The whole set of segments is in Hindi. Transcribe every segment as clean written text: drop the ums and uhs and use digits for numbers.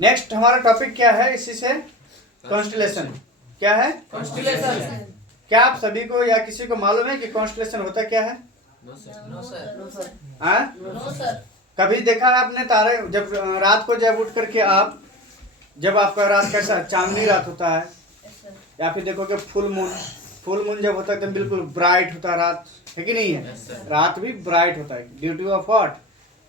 नेक्स्ट हमारा टॉपिक क्या है इसी से? कॉन्स्टलेशन। क्या है? कॉन्स्टलेशन। क्या आप सभी को या किसी को मालूम है कि कॉन्स्टलेशन होता क्या है? No sir. हाँ? No sir. कभी देखा है आपने तारे जब रात को जब उठ करके आप जब आपका रात कैसा चांदनी रात होता है या फिर देखोगे फुल मून जब होता है एकदम बिल्कुल ब्राइट होता है रात, है कि नहीं है? रात भी ब्राइट होता है due two of what?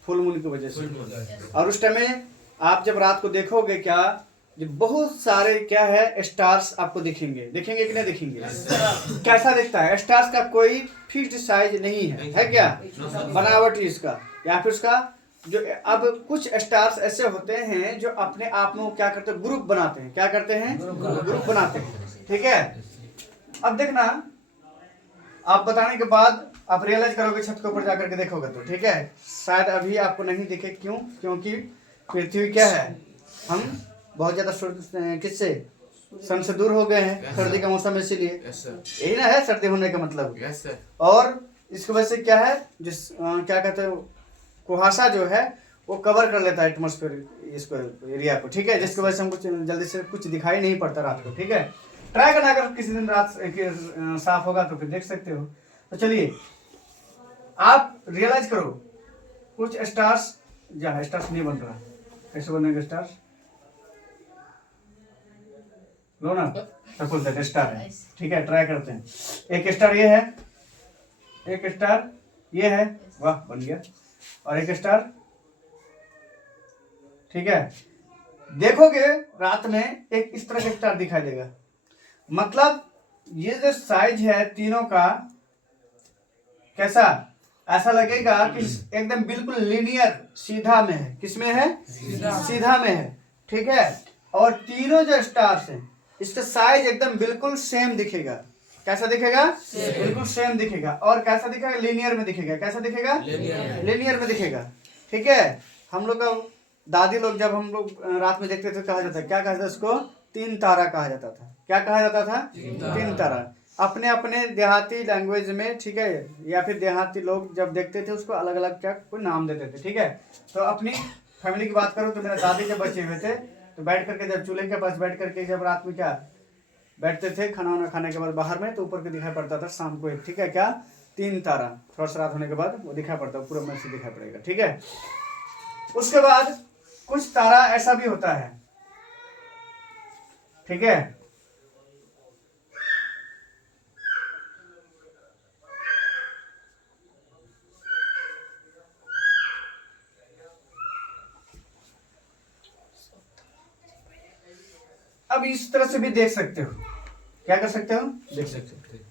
Full moon की वजह से। और उस टाइम में आप जब रात को देखोगे क्या बहुत सारे क्या है स्टार्स आपको दिखेंगे कि नहीं दिखेंगे? कैसा दिखता है? स्टार्स का कोई फिक्स्ड साइज नहीं है क्या? बनावट ही इसका या फिर उसका जो अब कुछ स्टार्स ऐसे होते हैं जो अपने आप में क्या करते हैं? ग्रुप बनाते हैं। क्या करते हैं? ग्रुप बनाते हैं। ठीक है, अब देखना आप बताने के बाद आप रियलाइज करोगे छत के ऊपर जाकर के देखोगे तो, ठीक है। शायद अभी आपको नहीं दिखे, क्यों? क्योंकि पृथ्वी क्या है, हम बहुत ज्यादा किससे सन से दूर हो गए हैं सर्दी का मौसम, इसीलिए यही ना है सर्दी होने का मतलब। और इसकी वजह से क्या है जिस क्या कहते हैं कुहासा जो है वो कवर कर लेता है एटमॉस्फेयर इसको एरिया को, ठीक है, जिसकी वजह से हमको जल्दी से कुछ दिखाई नहीं पड़ता रात को। ठीक है, ट्राई करना, अगर किसी दिन रात साफ होगा तो फिर देख सकते हो। तो चलिए आप रियलाइज करो कुछ स्टार्स जहाँ स्टार्स नहीं बन रहा, कैसे बनेंगे स्टार्स? लो ना, सपोज दैट स्टार है, ठीक है, ट्राई करते हैं। एक स्टार ये है, एक स्टार ये है, वाह बन गया, और एक स्टार, ठीक है। देखोगे रात में एक इस तरह का स्टार दिखाई देगा, मतलब ये जो साइज है तीनों का कैसा, ऐसा लगेगा कि एकदम बिल्कुल लीनियर सीधा में है। किसमें है? सीधा में है, ठीक है। और तीनों जो स्टार्स हैं इसका साइज एकदम बिल्कुल सेम दिखेगा। कैसा दिखेगा? बिल्कुल सेम दिखेगा। और कैसा दिखेगा? लीनियर में दिखेगा। कैसा दिखेगा? लीनियर में दिखेगा, ठीक है। हम लोग का दादी लोग जब हम लोग रात में देखते थे, कहा जाता है, क्या कहा जाता था उसको? तीन तारा कहा जाता था। क्या कहा जाता था? तीन तारा। अपने अपने देहाती लैंग्वेज में, ठीक है, या फिर देहाती लोग जब देखते थे उसको अलग अलग क्या कोई नाम देते थे, ठीक है। तो अपनी फैमिली की बात करो तो मेरा दादी जब बचे हुए थे तो बैठ करके जब चूल्हे के पास बैठ करके जब रात में क्या बैठते थे खाना वाना खाने के बाद बाहर में, तो ऊपर के दिखाई पड़ता था शाम को एक, ठीक है, क्या? तीन तारा। थोड़ा सा रात होने के बाद वो दिखाई पड़ता है, पूरा मैच दिखाई पड़ेगा, ठीक है। उसके बाद कुछ तारा ऐसा भी होता है, ठीक है, अब इस तरह से भी देख सकते हो। क्या कर सकते हो? देख सकते हो।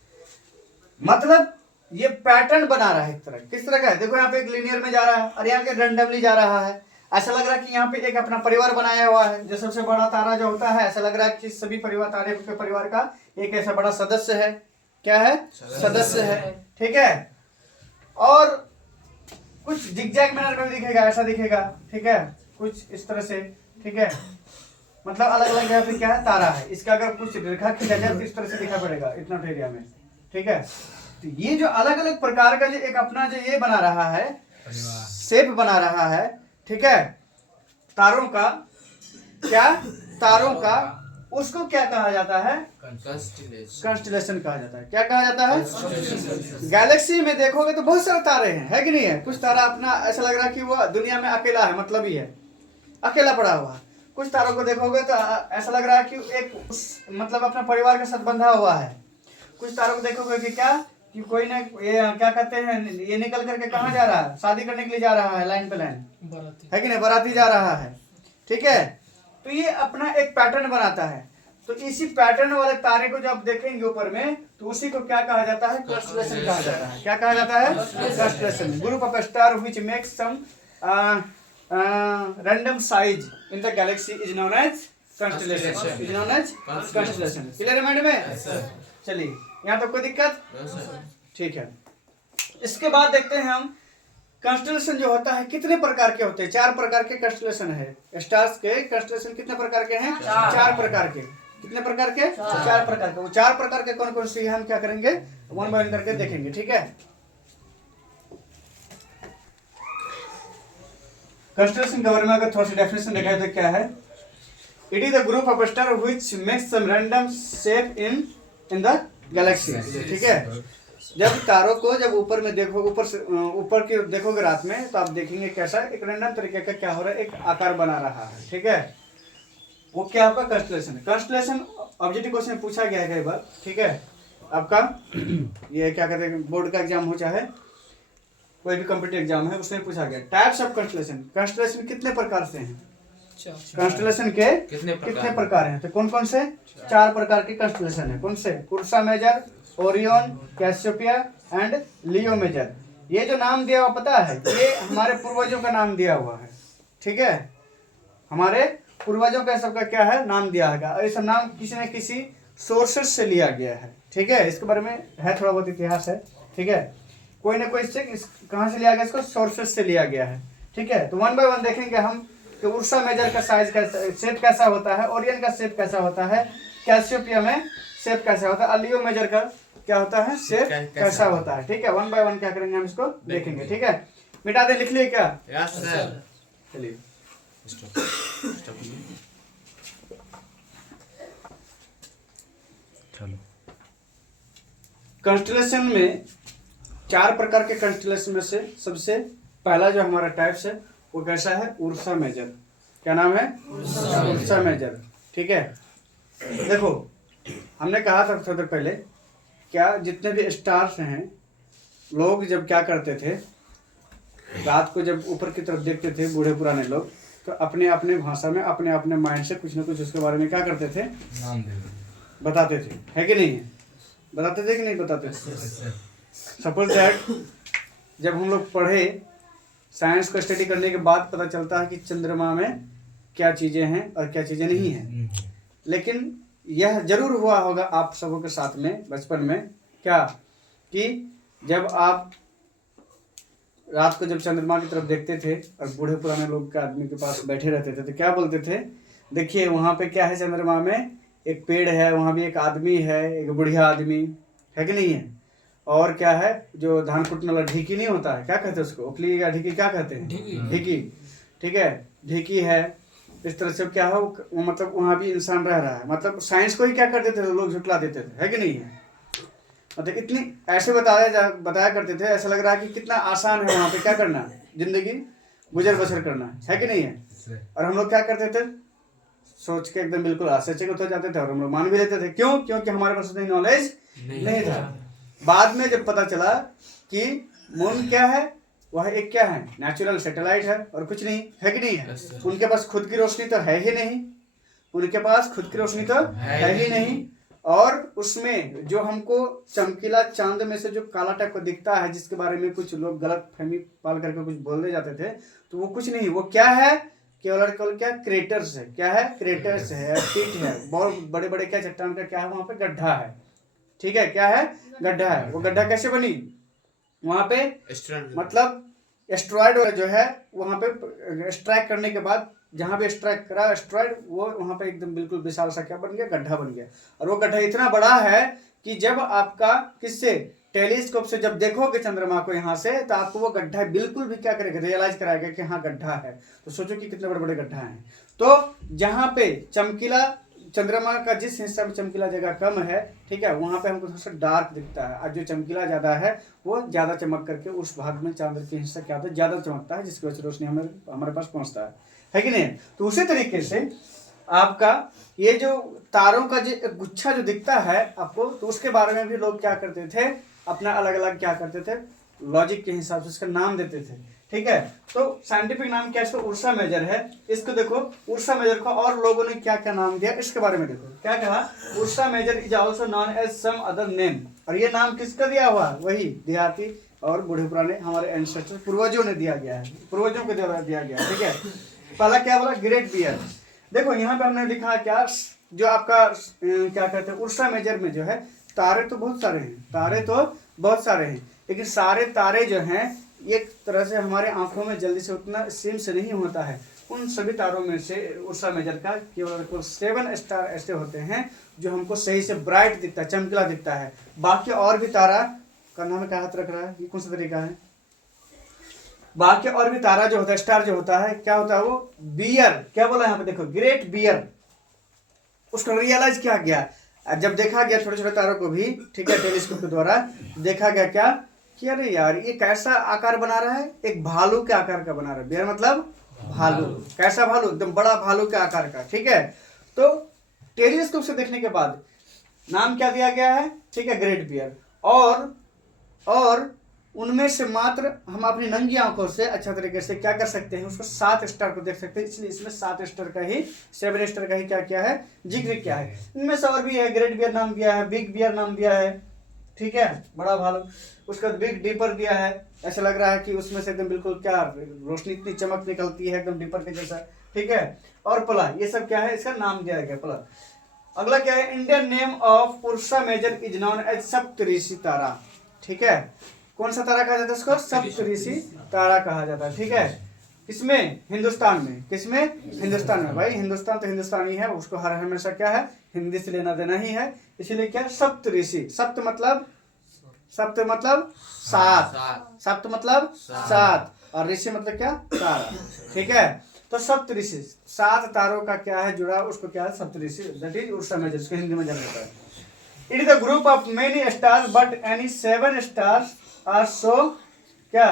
मतलब ये पैटर्न बना रहा है एक तरह। किस तरह का है? देखो यहाँ पे एक लिनियर में जा रहा है और यहाँ पे रैंडमली जा रहा है। ऐसा लग रहा है कि यहाँ पे एक अपना परिवार बनाया हुआ है। जो सबसे बड़ा तारा जो होता है, ऐसा लग रहा है कि सभी परिवार तारे के परिवार का एक ऐसा बड़ा सदस्य है। क्या है? सदस्य है, ठीक है। और कुछ जिगजैग मैनर में दिखेगा, ऐसा दिखेगा, ठीक है, कुछ इस तरह से, ठीक है। मतलब अलग अलग जगह पे क्या है तारा है। इसका अगर कुछ रेखा खींचा जाए तो इस तरह से दिखाई पड़ेगा इतना एरिया में, ठीक है। तो ये जो अलग अलग प्रकार का जो एक अपना जो ये बना रहा है, शेप बना रहा है, ठीक है, तारों का, क्या? तारों का, उसको क्या कहा जाता है? कंस्टलेशन कहा जाता है। क्या कहा जाता है? गैलेक्सी में देखोगे तो बहुत सारे तारे हैं, है कि नहीं है? कुछ तारा अपना ऐसा लग रहा है कि वो दुनिया में अकेला है, मतलब ही है, अकेला पड़ा हुआ है। कुछ तारों को देखोगे तो ऐसा लग रहा है कि एक मतलब अपना परिवार के साथ बंधा हुआ है। कुछ तारों को देखोगे कि क्या कि कोई ना ये क्या कहते हैं, ये निकल करके कहाँ जा रहा है? शादी करने के लिए जा रहा है, लाइन पे लाइन, है कि नहीं? बाराती जा रहा है, ठीक है। तो ये अपना एक पैटर्न बनाता है। तो इसी पैटर्न वाले तारे को जब देखेंगे ऊपर में तो उसी को क्या कहा जाता है? कंस्टलेशन कहा जाता है। क्या कहा जाता है? Constellation. Group of star which makes some random size in the galaxy is known as constellation. Is known as constellation. Clear है माइंड में? चलिए, यहाँ तक कोई दिक्कत? ठीक है। इसके बाद देखते हैं हम कंस्टलेशन जो होता है कितने प्रकार के होते हैं। 4 प्रकार के कंस्टलेशन है। स्टार्स के कंस्टलेशन कितने प्रकार के हैं? 4 प्रकार के। कितने प्रकार के? 4 प्रकार के। वो 4 प्रकार के कौन कौन से हम क्या करेंगे? वन बाय वन करके देखेंगे, ठीक है। कंस्टलेशन के बारे में अगर थोड़ा सा डेफिनेशन देखा है तो क्या है? It is the group of star which makes some random shape in the galaxy. ठीक है, जब तारों को जब ऊपर में देखो, ऊपर से ऊपर की देखोगे रात में, तो आप देखेंगे कैसा एक रैंडम तरीके का क्या हो रहा है, एक आकार बना रहा है। ठीक है, वो क्या आपका कंस्टलेशन है। कंस्टलेशन ऑब्जेक्टिव क्वेश्चन पूछा गया है कई बार। ठीक है, आपका ये क्या कहते हैं, बोर्ड का एग्जाम हो चाहे कोई भी कंप्यूटर एग्जाम है, उसमें पूछा गया टाइप्स ऑफ कंस्टलेशन। कंस्टलेशन कितने प्रकार से हैं, कंस्टलेशन के कितने प्रकार हैं, तो कौन कौन से, 4 प्रकार के कंस्टलेशन है। कौन से, Ursa Major, Orion, Cassiopeia and Leo Major. ये जो नाम दिया हुआ पता है, ये हमारे पूर्वजों का नाम दिया हुआ है। ठीक है, हमारे पूर्वजों का सबका क्या है, नाम दिया है। और ये सब नाम किसी न किसी सोर्सेस से लिया गया है। ठीक है, इसके बारे में है थोड़ा बहुत इतिहास है। ठीक है, कोई ना कोई इससे कहाँ से लिया गया, इसको सोर्सेस से लिया गया है। ठीक है, तो 1 बाय 1 देखेंगे हम कि उर्सा मेजर का साइज कैसा, शेप कैसा होता है, ओरियन का शेप कैसा होता है, कैसियोपिया में शेप कैसा होता है, लियो मेजर का क्या होता है, शेप कैसा होता है। ठीक है, 1 बाय 1 क्या करेंगे हम इसको देखेंगे। ठीक है, मिटा दे, लिख लिए क्या, चलिए कंस्टलेशन में 4 प्रकार के कंस्टलेशन में से सबसे पहला जो हमारा टाइप्स है वो कैसा है, उर्सा मेजर। क्या नाम है, उर्सा मेजर। ठीक है, देखो हमने कहा था थोड़ी देर पहले, क्या जितने भी स्टार्स हैं, लोग जब क्या करते थे, रात को जब ऊपर की तरफ देखते थे बूढ़े पुराने लोग, तो अपने अपने भाषा में अपने अपने माइंड से कुछ ना कुछ उसके बारे में क्या करते थे, नाम बताते थे। है कि नहीं, बताते थे कि नहीं बताते थे। सपोज दैट जब हम लोग पढ़े, साइंस को स्टडी करने के बाद पता चलता है कि चंद्रमा में क्या चीज़ें हैं और क्या चीज़ें नहीं हैं। लेकिन यह जरूर हुआ होगा आप सबों के साथ में बचपन में, क्या कि जब आप रात को जब चंद्रमा की तरफ देखते थे और बूढ़े पुराने लोग के आदमी के पास बैठे रहते थे, तो क्या बोलते थे, देखिए वहाँ पे क्या है, चंद्रमा में एक पेड़ है, वहाँ भी एक आदमी है, एक बुढ़िया आदमी है कि नहीं है, और क्या है, जो धान कुटने वाला ढीकी नहीं होता है, क्या कहते हैं उसको, उखली या ढीकी क्या कहते हैं, ढीकी। ठीक है, ढीकी है। इस तरह से क्या है वो मतलब वहाँ भी इंसान रह रहा है। मतलब साइंस को ही क्या कर देते थे लोग, झुटला देते थे। है कि नहीं है, मतलब इतनी ऐसे बताया करते थे, ऐसा लग रहा है कि कितना आसान है वहाँ पे क्या करना, जिंदगी गुजर बसर करना। है कि नहीं है, और हम लोग क्या करते थे, सोच के एकदम बिल्कुल आश्चर्यचकित हो जाते थे और हम लोग मान भी लेते थे। क्यों, क्योंकि हमारे पास उतनी नॉलेज नहीं था। बाद में जब पता चला कि मून क्या है, वह एक क्या है, नेचुरल सैटेलाइट है और कुछ नहीं। है कि नहीं है, उनके पास खुद की रोशनी तो है ही नहीं, उनके पास खुद की रोशनी तो है ही नहीं। और उसमें जो हमको चमकीला चांद में से जो काला टाइप का दिखता है, जिसके बारे में कुछ लोग गलत फहमी पाल करके कुछ बोलने जाते थे, तो वो कुछ नहीं, वो क्या है, केवल और केवल क्या, क्रेटर्स है। क्या है, क्रेटर्स है, पिट है, बहुत बड़े बड़े क्या चट्टान का क्या है, वहां पे गड्ढा है। ठीक है, क्या है, गड्ढा है। वो गड्ढा कैसे बनी, वहां पे मतलब एस्ट्रॉयड जो है वहां पे स्ट्राइक करने के बाद, जहां पे स्ट्राइक करा एस्ट्रॉयड, वो वहां पे एकदम बिल्कुल विशाल सा क्या बन गया, गड्ढा बन गया। और वो गड्ढा इतना बड़ा है कि जब आपका किससे, टेलीस्कोप से जब देखोगे चंद्रमा को यहाँ से, तो आपको वो गड्ढा बिल्कुल भी क्या करेगा, रियलाइज कराएगा कि हाँ गड्ढा है। तो सोचो कि कितने बड़े बड़े गड्ढा हैं। तो जहाँ पे चमकीला, चंद्रमा का जिस हिस्सा में चमकीला जगह कम है, ठीक है, वहां पे हमको थोड़ा सा डार्क दिखता है, और जो चमकीला ज्यादा है वो ज्यादा चमक करके उस भाग में चांद के हिस्सा क्या होता है, ज्यादा चमकता है, जिसकी वजह से रोशनी हमारे पास पहुंचता है कि नहीं। तो उसी तरीके से आपका ये जो तारों का जो गुच्छा जो दिखता है आपको, तो उसके बारे में भी लोग क्या करते थे, अपना अलग अलग क्या करते थे, लॉजिक के हिसाब से उसका नाम देते थे। ठीक है, तो साइंटिफिक नाम क्या है, इसको उर्सा मेजर है। इसको देखो, उर्सा मेजर को और लोगों ने क्या क्या नाम दिया, इसके बारे में देखो। क्या कहा, Ursa Major is also known as some other name. और ये नाम किसका दिया हुआ, वही देहाती और बूढ़े पुराने हमारे एंसेस्टर पूर्वजों ने दिया गया है, पूर्वजों को दिया गया। ठीक है, पहला क्या बोला, ग्रेट बियर। देखो यहाँ पे हमने लिखा क्या, जो आपका क्या कहते हैं, उर्सा मेजर में जो है तारे तो बहुत सारे हैं, तारे तो बहुत सारे हैं, लेकिन सारे तारे जो हैं एक तरह से हमारे आंखों में जल्दी से उतना सीम से नहीं होता है। उन सभी तारों में से उर्सा मेजर का केवल 7 स्टार ऐसे होते हैं जो हमको सही से ब्राइट दिखता है, चमकीला दिखता है। बाकी और भी तारा, कन्हा में क्या हाथ रख रहा है, ये कौन सा तरीका है, बाकी और भी तारा जो होता है, स्टार जो होता है, क्या होता है वो, बियर। क्या बोला यहाँ पे देखो, ग्रेट बियर। उसको रियलाइज किया गया, जब देखा गया छोटे छोटे तारों को भी, ठीक है, टेलीस्कोप के द्वारा देखा गया क्या कि अरे यार ये कैसा आकार बना रहा है, एक भालू के आकार का बना रहा है। बियर मतलब भालू, कैसा भालू, एकदम बड़ा भालू के आकार का, ठीक है। तो टेलीस्कोप से देखने के बाद नाम क्या दिया गया है, ठीक है, ग्रेट बियर। और उनमें से मात्र हम अपनी नंगी आंखों से अच्छा तरीके से क्या कर सकते हैं, उसको 7 स्टार को देख सकते हैं, इसलिए इसमें 7 स्टार का ही, 7 स्टार का ही क्या किया है, जिक्र किया है। इनमें से और भी है, ग्रेट बियर नाम दिया है, बिग बियर नाम दिया है, ठीक है, बड़ा भालू। उसके बाद बिग डीपर दिया है, ऐसा लग रहा है कि उसमें से एकदम बिल्कुल क्या रोशनी इतनी चमक निकलती है एकदम डीपर के जैसा, ठीक है। और पला, ये सब क्या है, इसका नाम दिया गया पला। अगला क्या है, Indian name of Ursa Major is known as Saptarishi तारा, ठीक है। कौन सा तारा कहा जाता है इसको, सप्तऋषि तारा कहा जाता है, ठीक है। किसमें, हिंदुस्तान में, किसमें, हिंदुस्तान में। भाई हिंदुस्तान तो हिंदुस्तानी है, उसको हर हमेशा क्या है, हिंदी से लेना देना ही है, इसीलिए क्या, सप्तऋषि, सप्त मतलब 7, सप्त मतलब 7 और ऋषि मतलब क्या, तारा, ठीक है। तो सप्तऋषि 7 तारों का क्या है जुड़ा, उसको क्या है, Saptarishi, that is Ursa Major, इसको हिंदी में जाना जाता है। It is the group of many stars but any 7 stars are so क्या,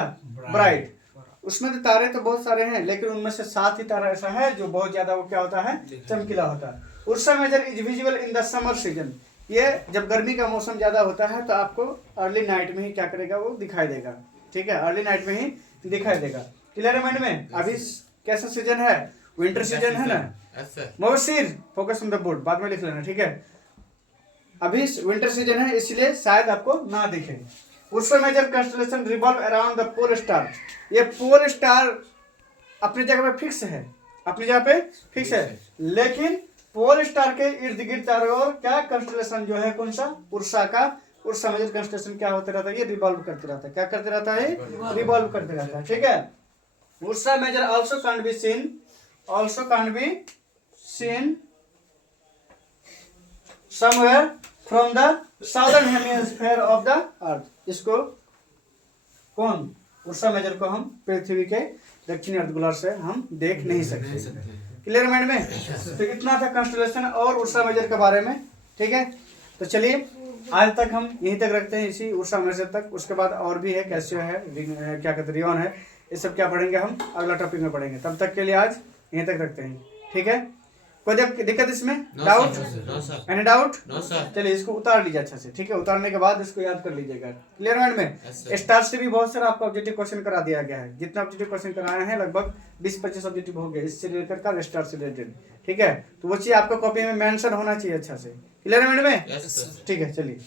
ब्राइट। उसमें तो तारे तो बहुत सारे हैं, लेकिन उनमें से 7 ही तारा ऐसा है जो बहुत ज्यादा वो क्या होता है, चमकीला होता है। Ursa Major is visible in the summer season, ये जब गर्मी का मौसम ज्यादा होता है तो आपको अर्ली नाइट में ही क्या करेगा, वो दिखाई देगा, ठीक है, अर्ली नाइट में ही दिखाई देगा। क्लियर है माइंड में। अभी कैसा सीजन है, विंटर सीजन है ना, मोहसिर फोकस ऑन द बोर्ड, बाद में लिख लेना, ठीक है। अभी विंटर सीजन है इसलिए शायद आपको ना दिखे। Ursa Major constellation revolve around the pole star, ये पोल स्टार अपनी जगह पे फिक्स है, अपनी जगह पे फिक्स है, लेकिन पोल स्टार के इर्द गिर्द चारों ओर क्या कंस्टेलेशन जो है, कौन सा, उर्सा का, उर्सा मेजर कंस्टेलेशन क्या होते रहता है, ये रिवॉल्व करते रहता है, क्या करते रहता है, रिवॉल्व करते रहता है, ठीक है। Ursa Major also can be seen somewhere from the southern hemisphere of the earth, इसको कौन, उर्सा मेजर को हम पृथ्वी के दक्षिणी अर्धगोलार्ध से हम देख नहीं सकते। क्लियर माइंड में। तो इतना था कंस्टेलेशन और उर्सा मेजर के बारे में, ठीक है। तो चलिए आज तक हम यहीं तक रखते हैं, इसी उर्सा मेजर तक। उसके बाद और भी है, कैसियो है, क्या कहते हैं, रियोन है, ये सब क्या पढ़ेंगे हम अगला टॉपिक में पढ़ेंगे। तब तक के लिए आज यहीं तक रखते हैं, ठीक है। कोई दिक्कत इसमें, डाउट, एनी डाउट, चलिए इसको उतार लीजिए अच्छा से, ठीक है। उतारने के बाद इसको याद कर लीजिएगा। क्लियर माइंड में। स्टार से भी बहुत सारा आपको ऑब्जेक्टिव क्वेश्चन करा दिया गया है, जितना ऑब्जेक्टिव क्वेश्चन कराए हैं लगभग 20-25 ऑब्जेक्टिव हो गए इससे रिलेटेड का, स्टार से रिलेटेड, ठीक है। तो वो चीज आपको कॉपी में मेंशन होना चाहिए अच्छा से। क्लियर माइंड में, ठीक है। चलिए